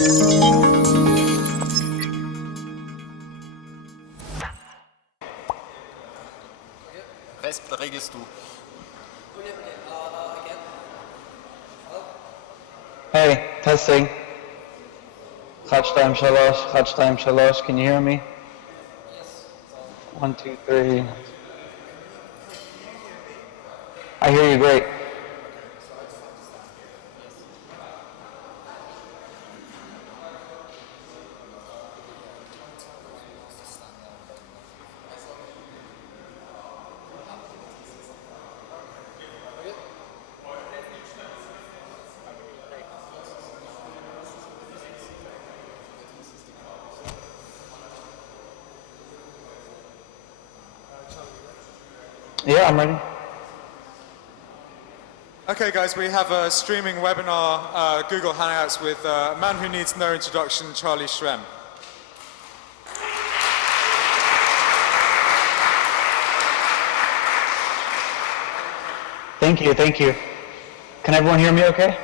Rest regelst du. Hey, testing. Chad shalosh. Can you hear me? Yes. 1, 2, 3. I hear you great. Yeah, I'm ready. Okay guys, we have a streaming webinar, Google Hangouts, with a man who needs no introduction, Charlie Shrem. Thank you. Can everyone hear me okay?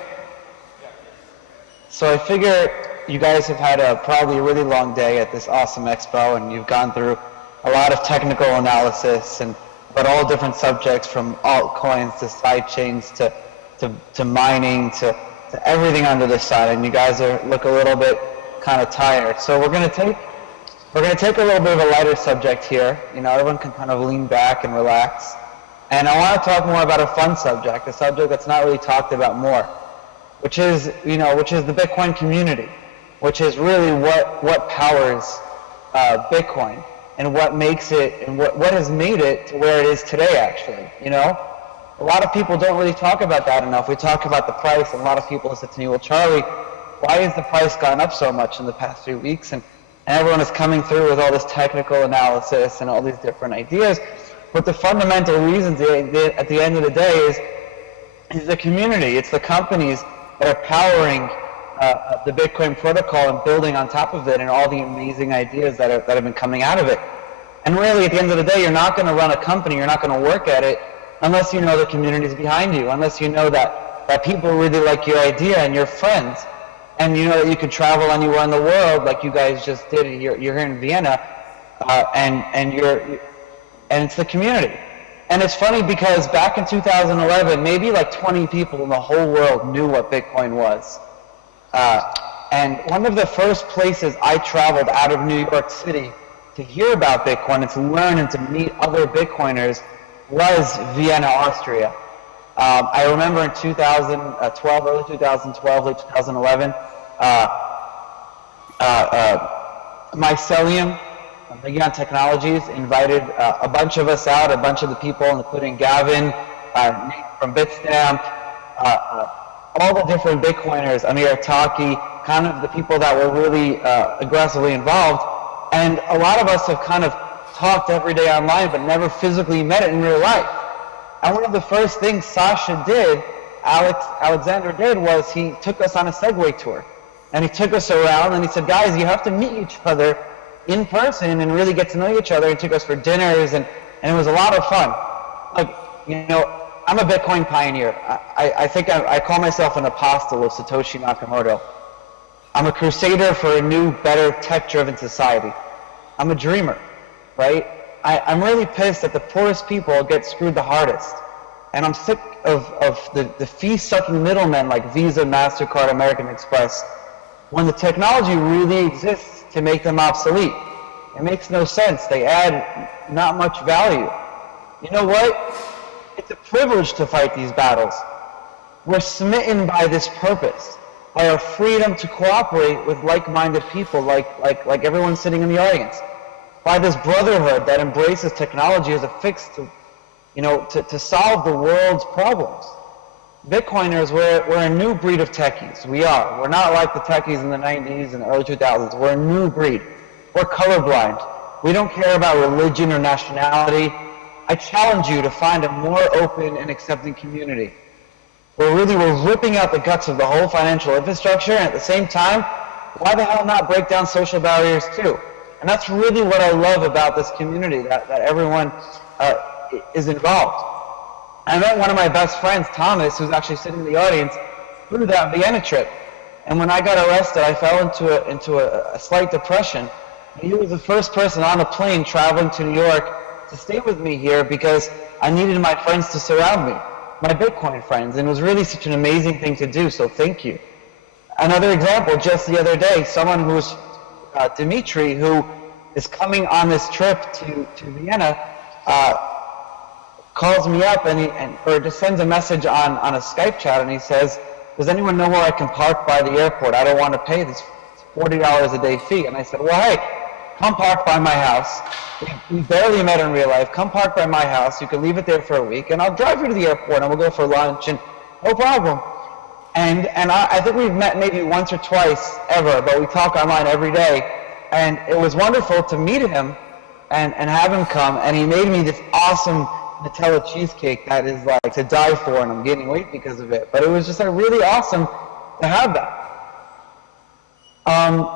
So I figure you guys have had probably a really long day at this awesome expo, and you've gone through a lot of technical analysis and about all different subjects, from altcoins to side chains to mining to everything under the sun, and you guys look a little bit kind of tired. So we're gonna take a little bit of a lighter subject here. You know, everyone can kind of lean back and relax. And I want to talk more about a fun subject, a subject that's not really talked about more, which is the Bitcoin community, which is really what powers Bitcoin, and what makes it, and what has made it to where it is today, actually. You know, a lot of people don't really talk about that enough. We talk about the price, and a lot of people listen to me, well, Charlie, why has the price gone up so much in the past 3 weeks? And everyone is coming through with all this technical analysis and all these different ideas. But the fundamental reasons at the end of the day is the community. It's the companies that are powering the Bitcoin protocol and building on top of it, and all the amazing ideas that have been coming out of it. And really, at the end of the day, you're not going to run a company, you're not going to work at it unless you know the community is behind you, unless you know that people really like your idea and your friends, and you know that you can travel anywhere in the world like you guys just did. You're here in Vienna, and it's the community. And it's funny because back in 2011, maybe like 20 people in the whole world knew what Bitcoin was. And one of the first places I traveled out of New York City to hear about Bitcoin and to learn and to meet other Bitcoiners was Vienna, Austria. I remember in 2012, early 2012, late 2011, Mycelium, Legion Technologies, invited a bunch of us out, a bunch of the people, including Gavin, Nate from Bitstamp, all the different Bitcoiners, Amir Taki, kind of the people that were really aggressively involved. And a lot of us have kind of talked every day online, but never physically met it in real life. And one of the first things Sasha did, Alexander did, was he took us on a Segway tour. And he took us around and he said, guys, you have to meet each other in person and really get to know each other. He took us for dinners, and it was a lot of fun. Like, you know, I'm a Bitcoin pioneer. I think I call myself an apostle of Satoshi Nakamoto. I'm a crusader for a new, better, tech-driven society. I'm a dreamer, right? I'm really pissed that the poorest people get screwed the hardest. And I'm sick of the fee-sucking middlemen like Visa, MasterCard, American Express, when the technology really exists to make them obsolete. It makes no sense. They add not much value. You know what? It's a privilege to fight these battles. We're smitten by this purpose, by our freedom to cooperate with like-minded people like everyone sitting in the audience, by this brotherhood that embraces technology as a fix to solve the world's problems. Bitcoiners, we're a new breed of techies. We are. We're not like the techies in the 90s and the early 2000s. We're a new breed. We're colorblind. We don't care about religion or nationality. I challenge you to find a more open and accepting community. We're ripping out the guts of the whole financial infrastructure, and at the same time, why the hell not break down social barriers too? And that's really what I love about this community, that everyone is involved. I met one of my best friends, Thomas, who's actually sitting in the audience, through that Vienna trip. And when I got arrested, I fell into a slight depression. He was the first person on a plane traveling to New York to stay with me here because I needed my friends to surround me, my Bitcoin friends, and it was really such an amazing thing to do, so thank you. Another example, just the other day, someone who's Dimitri, who is coming on this trip to Vienna, calls me up or just sends a message on a Skype chat, and he says, does anyone know where I can park by the airport? I don't want to pay this $40 a day fee. And I said, well, hey, come park by my house. We barely met in real life. Come park by my house. You can leave it there for a week, and I'll drive you to the airport, and we'll go for lunch, and no problem. And I think we've met maybe once or twice ever, but we talk online every day. And it was wonderful to meet him and have him come, and he made me this awesome Nutella cheesecake that is like to die for, and I'm gaining weight because of it. But it was just like really awesome to have that. And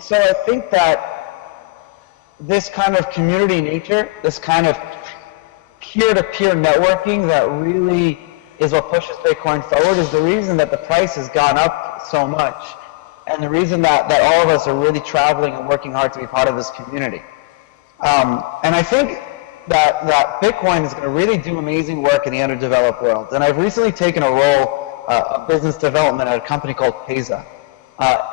so I think that this kind of community nature, this kind of peer-to-peer networking that really is what pushes Bitcoin forward is the reason that the price has gone up so much, and the reason that all of us are really traveling and working hard to be part of this community. And I think that Bitcoin is going to really do amazing work in the underdeveloped world. And I've recently taken a role of business development at a company called Pesa.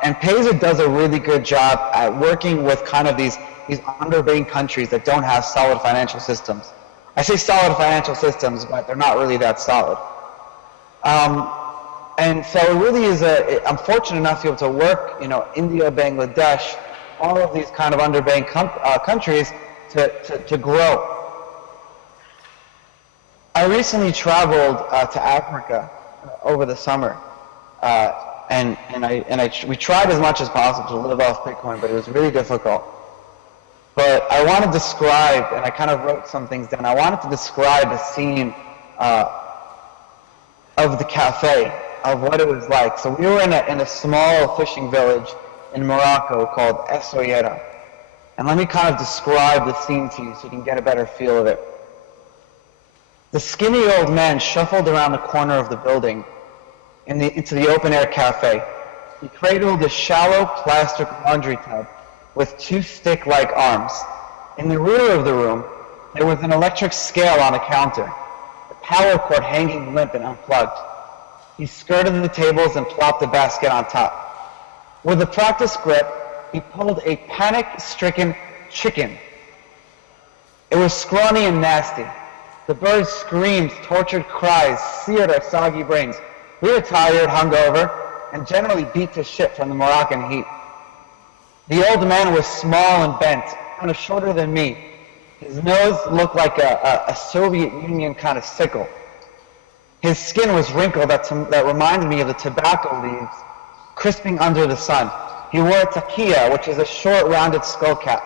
And Pesa does a really good job at working with kind of these underbanked countries that don't have solid financial systems. I say solid financial systems, but they're not really that solid. And so it really is I'm fortunate enough to be able to work, India, Bangladesh, all of these kind of underbanked countries to grow. I recently traveled to Africa over the summer, and we tried as much as possible to live off Bitcoin, but it was really difficult. But I want to describe, and I kind of wrote some things down, I wanted to describe the scene of the cafe, of what it was like. So we were in a small fishing village in Morocco called Essaouira. And let me kind of describe the scene to you so you can get a better feel of it. The skinny old man shuffled around the corner of the building into the open-air cafe. He cradled a shallow plastic laundry tub with two stick-like arms. In the rear of the room, there was an electric scale on a counter, the power cord hanging limp and unplugged. He skirted the tables and plopped the basket on top. With a practiced grip, he pulled a panic-stricken chicken. It was scrawny and nasty. The bird's screams, tortured cries, seared our soggy brains. We were tired, hungover, and generally beat to shit from the Moroccan heat. The old man was small and bent, kind of shorter than me. His nose looked like a Soviet Union kind of sickle. His skin was wrinkled that reminded me of the tobacco leaves crisping under the sun. He wore a takia, which is a short, rounded skull cap.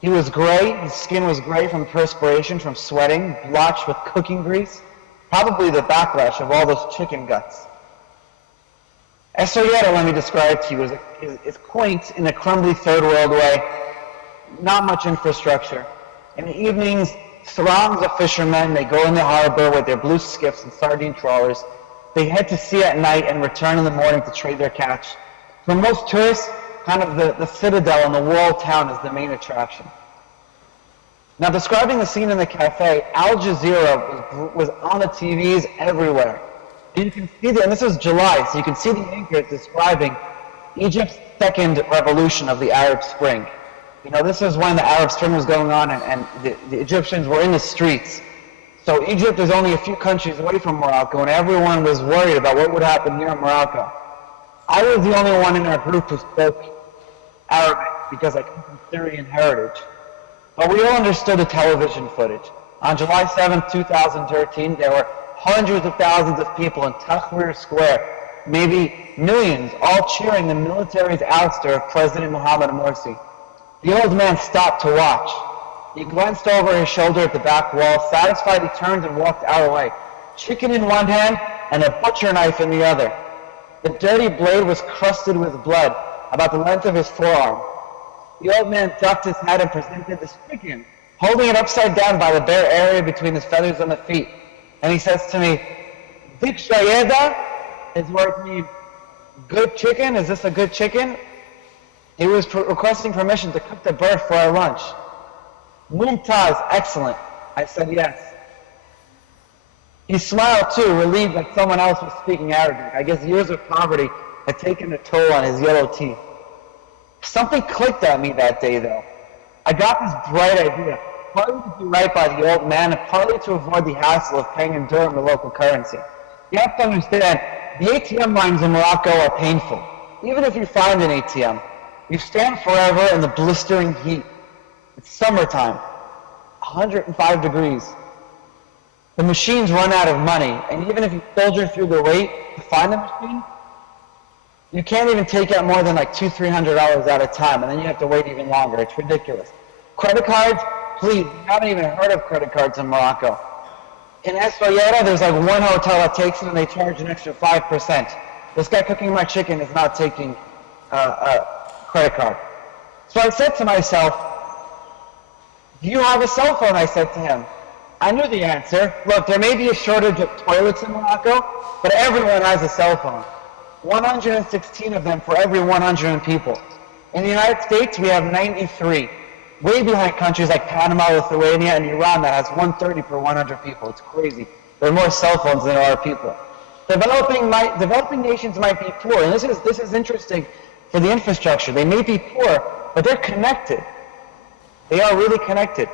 He was gray. His skin was gray from perspiration, from sweating, blotched with cooking grease, probably the backlash of all those chicken guts. Essaouira, let me describe to you, is quaint in a crumbly third world way, not much infrastructure. In the evenings, throngs of fishermen, they go in the harbor with their blue skiffs and sardine trawlers. They head to sea at night and return in the morning to trade their catch. For most tourists, kind of the citadel and the walled town is the main attraction. Now, describing the scene in the cafe, Al Jazeera was on the TVs everywhere. You can see and this was July, so you can see the anchors describing Egypt's second revolution of the Arab Spring. This is when the Arab Spring was going on and the Egyptians were in the streets. So Egypt is only a few countries away from Morocco, and everyone was worried about what would happen here in Morocco. I was the only one in our group who spoke Arabic because I come from Syrian heritage. But we all understood the television footage. On July 7th, 2013, there were hundreds of thousands of people in Tahrir Square, maybe millions, all cheering the military's ouster of President Mohamed Morsi. The old man stopped to watch. He glanced over his shoulder at the back wall. Satisfied, he turned and walked our way, chicken in one hand and a butcher knife in the other. The dirty blade was crusted with blood, about the length of his forearm. The old man ducked his head and presented the chicken, holding it upside down by the bare area between his feathers on the feet. And he says to me, Dik Shayeda, his words mean, Good chicken? Is this a good chicken? He was requesting permission to cook the bird for our lunch. Mumtaz, excellent. I said yes. He smiled too, relieved that someone else was speaking Arabic. I guess years of poverty had taken a toll on his yellow teeth. Something clicked at me that day though. I got this bright idea, partly to do right by the old man and partly to avoid the hassle of paying in dirham, the local currency. You have to understand, the ATM lines in Morocco are painful. Even if you find an ATM, you stand forever in the blistering heat. It's summertime, 105 degrees. The machines run out of money, and even if you soldier through the wait to find a machine, you can't even take out more than like $200-300 at a time, and then you have to wait even longer. It's ridiculous. Credit cards, please, you haven't even heard of credit cards in Morocco. In Esfayera, there's like one hotel that takes it and they charge an extra 5%. This guy cooking my chicken is not taking a credit card. So I said to myself, do you have a cell phone? I said to him. I knew the answer. Look, there may be a shortage of toilets in Morocco, but everyone has a cell phone. 116 of them for every 100 people. In the United States, we have 93. Way behind countries like Panama, Lithuania, and Iran that has 130 per 100 people. It's crazy. There are more cell phones than there are people. Developing nations might be poor, and this is interesting for the infrastructure. They may be poor, but they're connected. They are really connected.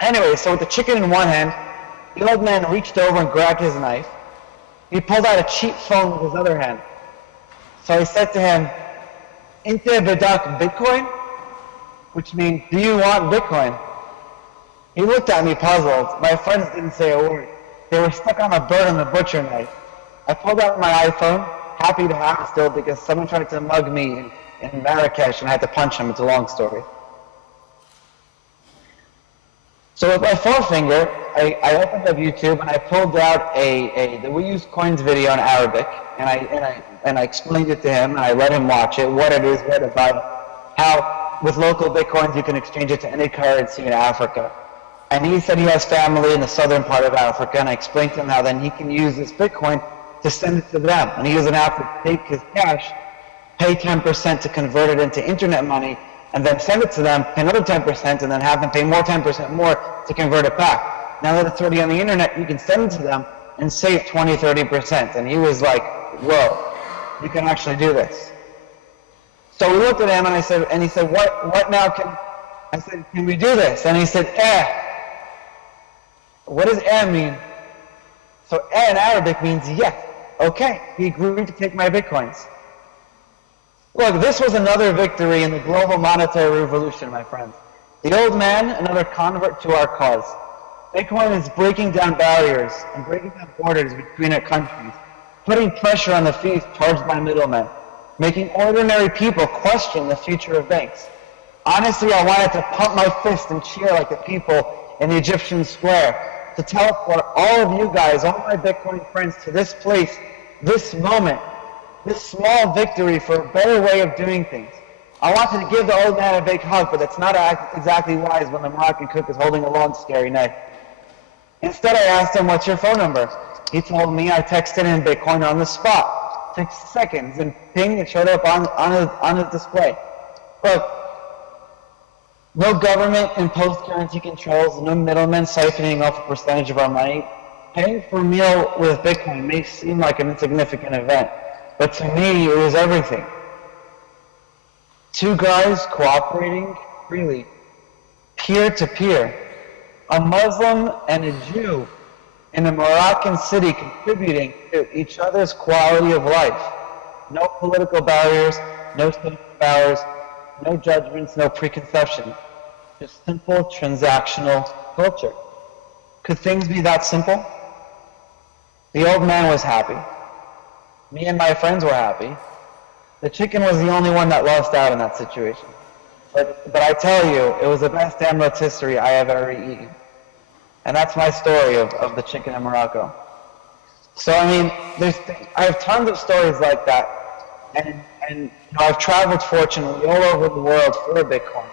Anyway, so with the chicken in one hand, the old man reached over and grabbed his knife. He pulled out a cheap phone with his other hand. So I said to him, Inte bedak Bitcoin? Which means, do you want Bitcoin? He looked at me puzzled. My friends didn't say a word. They were stuck on a bird and the butcher knife. I pulled out my iPhone, happy to have it still because someone tried to mug me in Marrakesh and I had to punch him. It's a long story. So with my forefinger, I opened up YouTube and I pulled out the We Use Coins video in Arabic, and I explained it to him and I let him watch it, what it is, where to buy it, how with local Bitcoins you can exchange it to any currency in Africa. And he said he has family in the southern part of Africa, and I explained to him how then he can use this Bitcoin to send it to them. And he doesn't have to take his cash, pay 10% to convert it into internet money, and then send it to them, pay another 10%, and then have them pay more 10% more to convert it back. Now that it's already on the internet, you can send it to them and save 20-30%. And he was like, whoa, you can actually do this. So we looked at him and he said, what now I said, can we do this? And he said, What does mean? So in Arabic means yes. Okay, he agreed to take my Bitcoins. Look, this was another victory in the global monetary revolution, my friends. The old man, another convert to our cause. Bitcoin is breaking down barriers and breaking down borders between our countries, putting pressure on the fees charged by middlemen, making ordinary people question the future of banks. Honestly, I wanted to pump my fist and cheer like the people in the Egyptian square, to teleport all of you guys, all my Bitcoin friends, to this place, this moment, this small victory for a better way of doing things. I wanted to give the old man a big hug, but that's not exactly wise when the Moroccan cook is holding a long, scary knife. Instead, I asked him, what's your phone number? He told me. I texted him Bitcoin on the spot. 6 seconds, and ping, it showed up on his display. Look, no government imposed currency controls, no middlemen siphoning off a percentage of our money. Paying for a meal with Bitcoin may seem like an insignificant event, but to me, it was everything. Two guys cooperating freely, peer to peer. A Muslim and a Jew in a Moroccan city contributing to each other's quality of life. No political barriers, no social barriers, no judgments, no preconceptions. Just simple transactional culture. Could things be that simple? The old man was happy. Me and my friends were happy. The chicken was the only one that lost out in that situation. But I tell you, it was the best damn rotisserie I have ever eaten. And that's my story of the chicken in Morocco. So I mean, I have tons of stories like that, and you know, I've traveled fortunately all over the world for Bitcoin,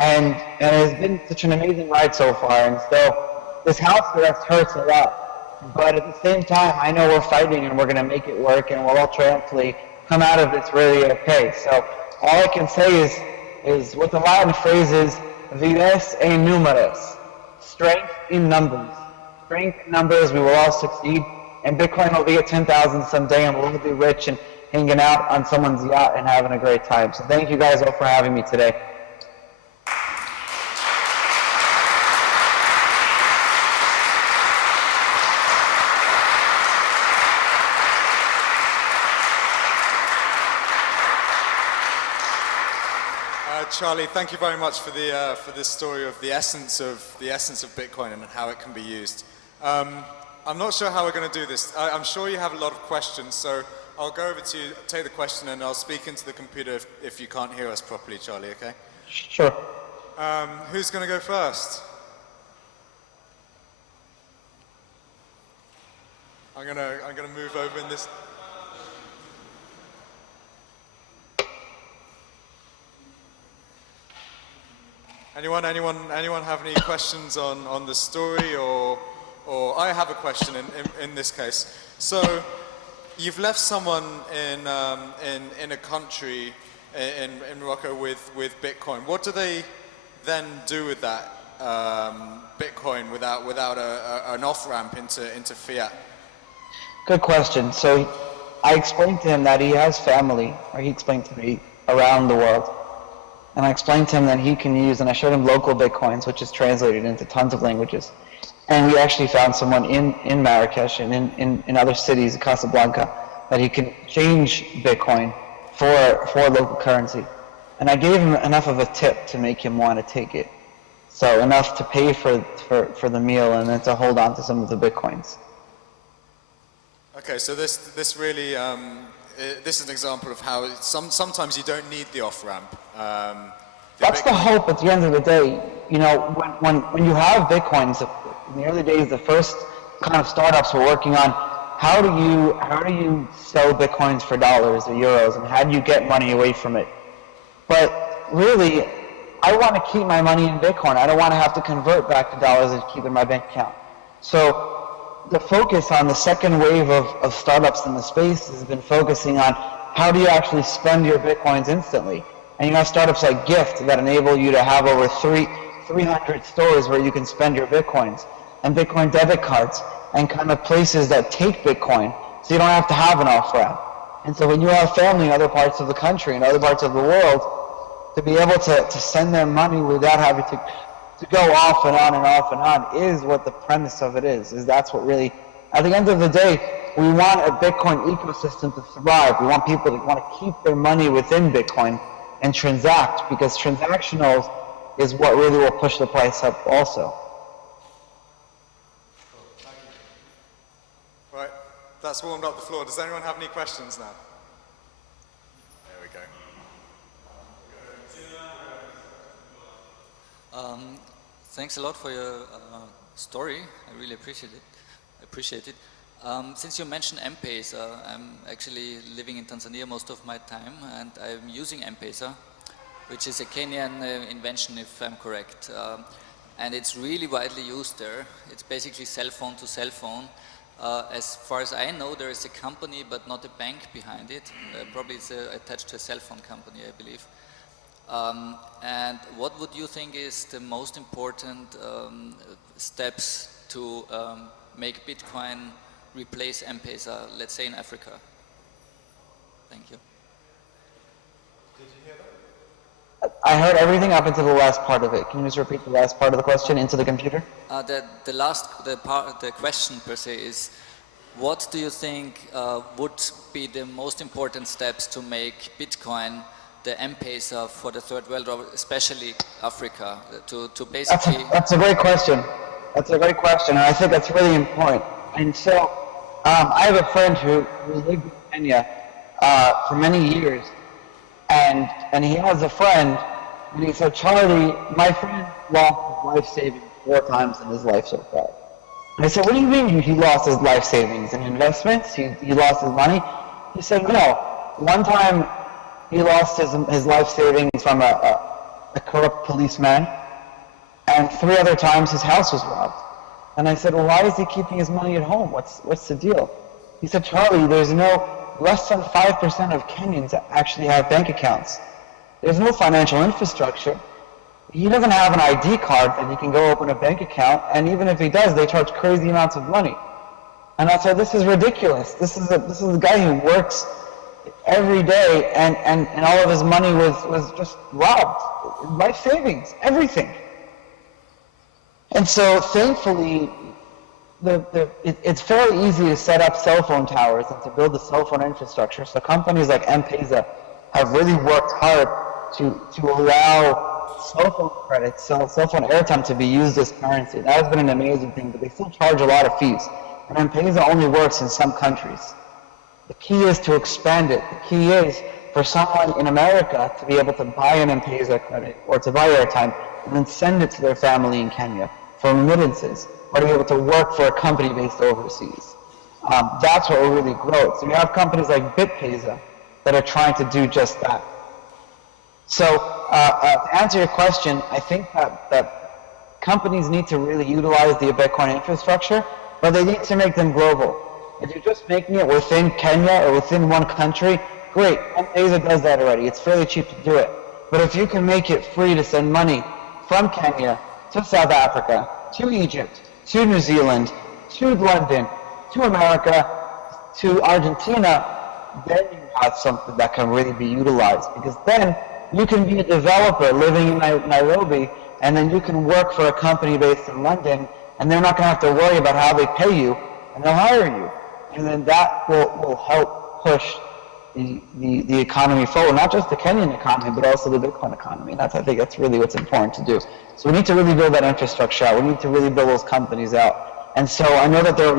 and it has been such an amazing ride so far. And so this house arrest hurts a lot. But at the same time, I know we're fighting and we're going to make it work, and we'll all triumphantly come out of this really okay. So all I can say is what the Latin phrase is, vides e numeris, strength in numbers. Strength in numbers, we will all succeed, and Bitcoin will be at 10,000 someday, and we'll all be rich and hanging out on someone's yacht and having a great time. So thank you guys all for having me today. Charlie, thank you very much for this story of the essence of Bitcoin and how it can be used. I'm not sure how we're going to do this. I'm sure you have a lot of questions, so I'll go over to you, take the question, and I'll speak into the computer if you can't hear us properly, Charlie. Okay? Sure. Who's going to go first? I'm gonna move over in this. Anyone have any questions on the story, or I have a question in this case. So you've left someone in a country in Morocco with Bitcoin. What do they then do with that Bitcoin without an off ramp into fiat? Good question. So I explained to him that he has family, or he explained to me, around the world. And I explained to him that he can use, and I showed him local Bitcoins, which is translated into tons of languages. And we actually found someone in Marrakesh and in other cities, in Casablanca, that he can change Bitcoin for local currency. And I gave him enough of a tip to make him want to take it. So enough to pay for the meal and then to hold on to some of the Bitcoins. Okay, so this really, this is an example of how sometimes you don't need the off-ramp. That's the hope at the end of the day. You know, when you have Bitcoins, in the early days, the first kind of startups were working on how do you sell Bitcoins for dollars or euros, and how do you get money away from it? But really, I want to keep my money in Bitcoin. I don't want to have to convert back to dollars and keep it in my bank account. So the focus on the second wave of startups in the space has been focusing on how do you actually spend your Bitcoins instantly. And you have startups like Gift that enable you to have over 300 stores where you can spend your Bitcoins, and Bitcoin debit cards, and kind of places that take Bitcoin, so you don't have to have an off-ramp. And so when you have family in other parts of the country and other parts of the world, to be able to send their money without having to go off and on and off and on is what the premise of it is that's what really, at the end of the day, we want a Bitcoin ecosystem to thrive. We want people to want to keep their money within Bitcoin and transact, because transactional is what really will push the price up also. Right, that's warmed up the floor. Does anyone have any questions now? There we go. Thanks a lot for your story. I really appreciate it. Since you mentioned M-Pesa, I'm actually living in Tanzania most of my time, and I'm using M-Pesa, which is a Kenyan invention, if I'm correct. And it's really widely used there. It's basically cell phone to cell phone. As far as I know, there is a company, but not a bank behind it. Probably it's attached to a cell phone company, I believe. And what would you think is the most important steps to make Bitcoin replace M-Pesa, let's say in Africa? Thank you. Did you hear that? I heard everything up until the last part of it. Can you just repeat the last part of the question into the computer? The question per se is, what do you think would be the most important steps to make Bitcoin the M-Pesa for the third world, or especially Africa, to basically... That's a great question. That's a great question, and I think that's really important. And so, I have a friend who lived in Kenya for many years, and he has a friend, and he said, Charlie, my friend lost his life savings 4 times in his life so far. And I said, what do you mean he lost his life savings? In investments? He lost his money? He said, no. One time, he lost his life savings from a corrupt policeman, and 3 other times his house was robbed. And I said, well, why is he keeping his money at home? What's the deal? He said, Charlie, there's less than 5% of Kenyans that actually have bank accounts. There's no financial infrastructure. He doesn't have an ID card that he can go open a bank account, and even if he does, they charge crazy amounts of money. And I said, this is ridiculous. This is a guy who works every day, and all of his money was just robbed. Life savings, everything. And so thankfully, it's fairly easy to set up cell phone towers and to build the cell phone infrastructure. So companies like M-Pesa have really worked hard to allow cell phone credits, cell phone airtime to be used as currency. That has been an amazing thing, but they still charge a lot of fees. And M-Pesa only works in some countries. The key is to expand it. The key is for someone in America to be able to buy an M-Pesa credit or to buy airtime and then send it to their family in Kenya for remittances, or to be able to work for a company based overseas. That's what will really grow it. So you have companies like Bitpesa that are trying to do just that. So to answer your question, I think that companies need to really utilize the Bitcoin infrastructure, but they need to make them global. If you're just making it within Kenya or within one country, great. M-Pesa does that already. It's fairly cheap to do it. But if you can make it free to send money from Kenya to South Africa, to Egypt, to New Zealand, to London, to America, to Argentina, then you have something that can really be utilized. Because then you can be a developer living in Nairobi, and then you can work for a company based in London, and they're not going to have to worry about how they pay you, and they'll hire you. And then that will help push the economy forward, not just the Kenyan economy, but also the Bitcoin economy. And I think that's really what's important to do. So we need to really build that infrastructure out. We need to really build those companies out. And so I know that there are a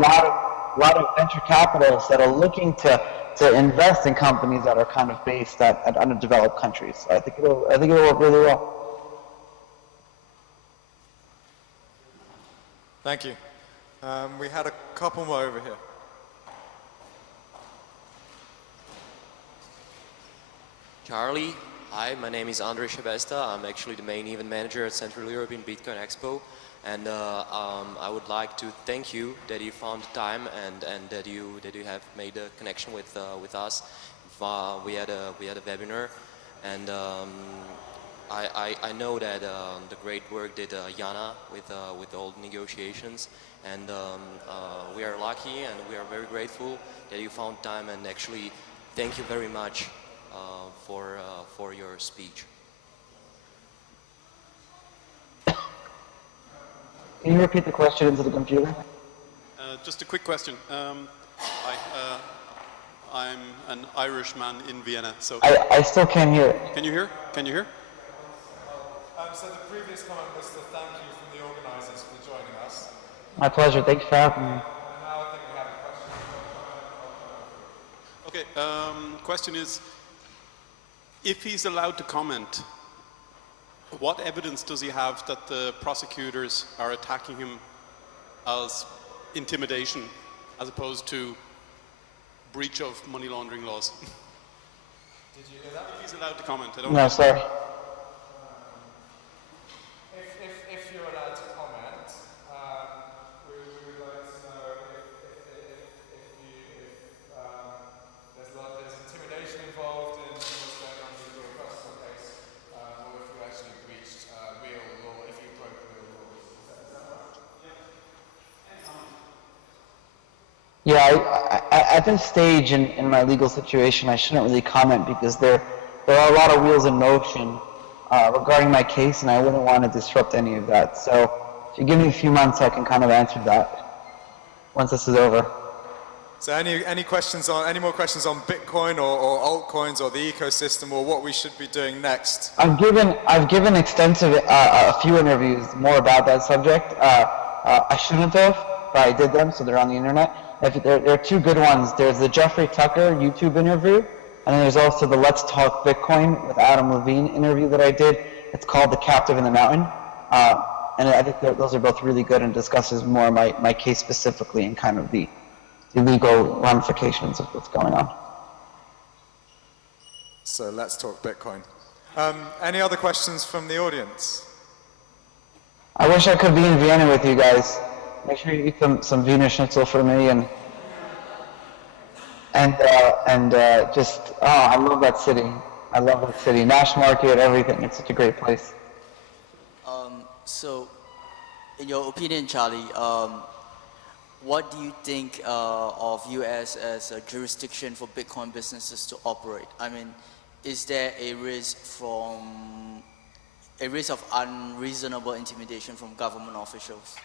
lot of venture capitalists that are looking to invest in companies that are kind of based at underdeveloped countries. So I think it'll work really well. Thank you. We had a couple more over here. Charlie, hi, my name is Andre Shabesta. I'm actually the main event manager at Central European Bitcoin Expo, and I would like to thank you that you found the time and that you have made a connection with us. We had a webinar, and I know that the great work did Jana with all the negotiations, and we are lucky and we are very grateful that you found time, and actually thank you very much for your speech. Can you repeat the question into the computer? Just a quick question. I'm an Irishman in Vienna, so... I still can't hear it. Can you hear? Can you hear? So the previous comment was to thank you from the organizers for joining us. My pleasure. Thanks for having me. And now I think we have a question. Okay, question is, if he's allowed to comment, what evidence does he have that the prosecutors are attacking him as intimidation as opposed to breach of money laundering laws? Did you hear that? If he's allowed to comment, I don't No, know. sorry. If you're allowed to comment, we would like to know if there's intimidation involved in what's going on with your personal case, or if you actually breached real law, if you broke real laws. Is that right? Yeah, at this stage in my legal situation, I shouldn't really comment because there are a lot of wheels in motion regarding my case, and I wouldn't want to disrupt any of that. So if you give me a few months, I can kind of answer that once this is over. So any more questions on Bitcoin or altcoins or the ecosystem or what we should be doing next? I've given extensive a few interviews more about that subject. I shouldn't have, but I did them, so they're on the internet. There are two good ones. There's the Jeffrey Tucker YouTube interview, and then there's also the Let's Talk Bitcoin with Adam Levine interview that I did. It's called The Captive in the Mountain. And I think those are both really good and discusses more my case specifically and kind of the legal ramifications of what's going on. So let's talk Bitcoin. Any other questions from the audience? I wish I could be in Vienna with you guys. Make sure you eat some Wiener Schnitzel for me, and just, I love that city. I love that city. Nash Market, everything. It's such a great place. So, in your opinion, Charlie, what do you think of US as a jurisdiction for Bitcoin businesses to operate? I mean, is there a risk of unreasonable intimidation from government officials?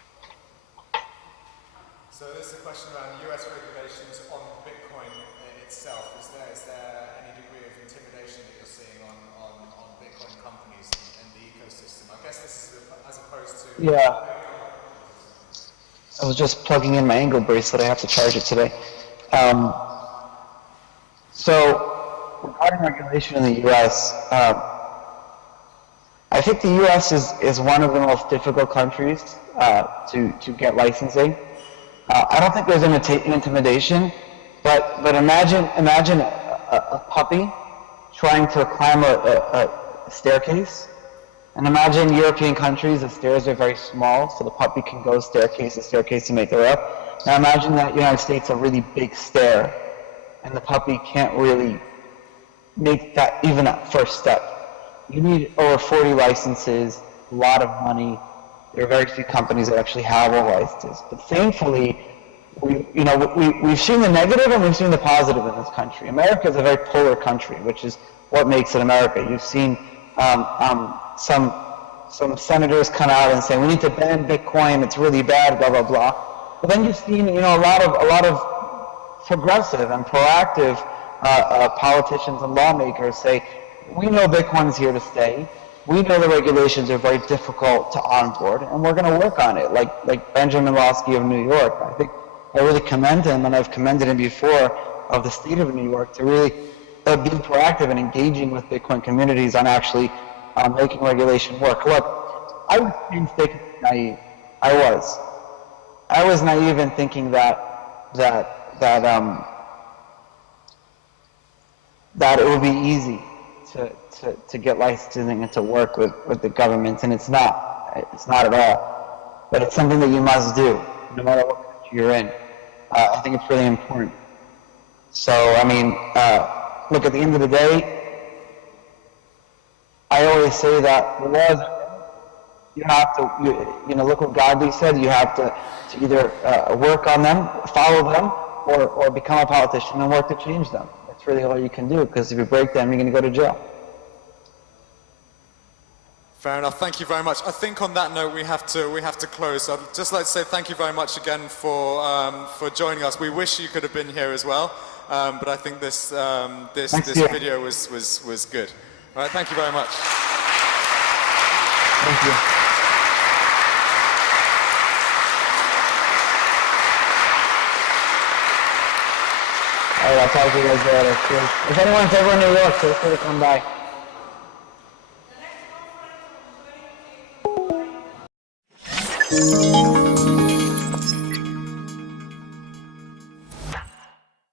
So this is a question around US regulations on Bitcoin itself. Is there any degree of intimidation that you're seeing on Bitcoin companies and the ecosystem? I guess this is as opposed to... Yeah. I was just plugging in my ankle bracelet. I have to charge it today. So regarding regulation in the U.S., I think the U.S. is one of the most difficult countries to get licensing. I don't think there's intimidation, but imagine a puppy trying to climb a staircase. And imagine European countries, the stairs are very small, so the puppy can go staircase to staircase to make it up. Now imagine that United States a really big stair, and the puppy can't really make even that first step. You need over 40 licenses, a lot of money. There are very few companies that actually have all licenses. But thankfully, we've seen the negative and we've seen the positive in this country. America is a very polar country, which is what makes it America. You've seen some senators come out and say we need to ban Bitcoin, it's really bad, blah blah blah. But then you've seen a lot of progressive and proactive politicians and lawmakers say we know Bitcoin is here to stay. We know the regulations are very difficult to onboard, and we're going to work on it. Like Benjamin Losky of New York, I think I really commend him, and I've commended him before, of the state of New York to really being proactive and engaging with Bitcoin communities on actually making regulation work. Look, I was painstakingly naive. I was naive in thinking that it would be easy to get licensing and to work with the government, and it's not at all. But it's something that you must do, no matter what country you're in. I think it's really important. So, I mean, look, at the end of the day, I always say that the laws, you have to, look what Gandhi said, you have to either work on them, follow them, or become a politician and work to change them. That's really all you can do, because if you break them, you're going to go to jail. Fair enough. Thank you very much. I think on that note we have to close. I'd just like to say thank you very much again for joining us. We wish you could have been here as well, but I think this video was good. All right. Thank you very much. Thank you. All right, I'll talk to you guys later. Cheers. If anyone's ever in New York, feel free to come by. Thank you.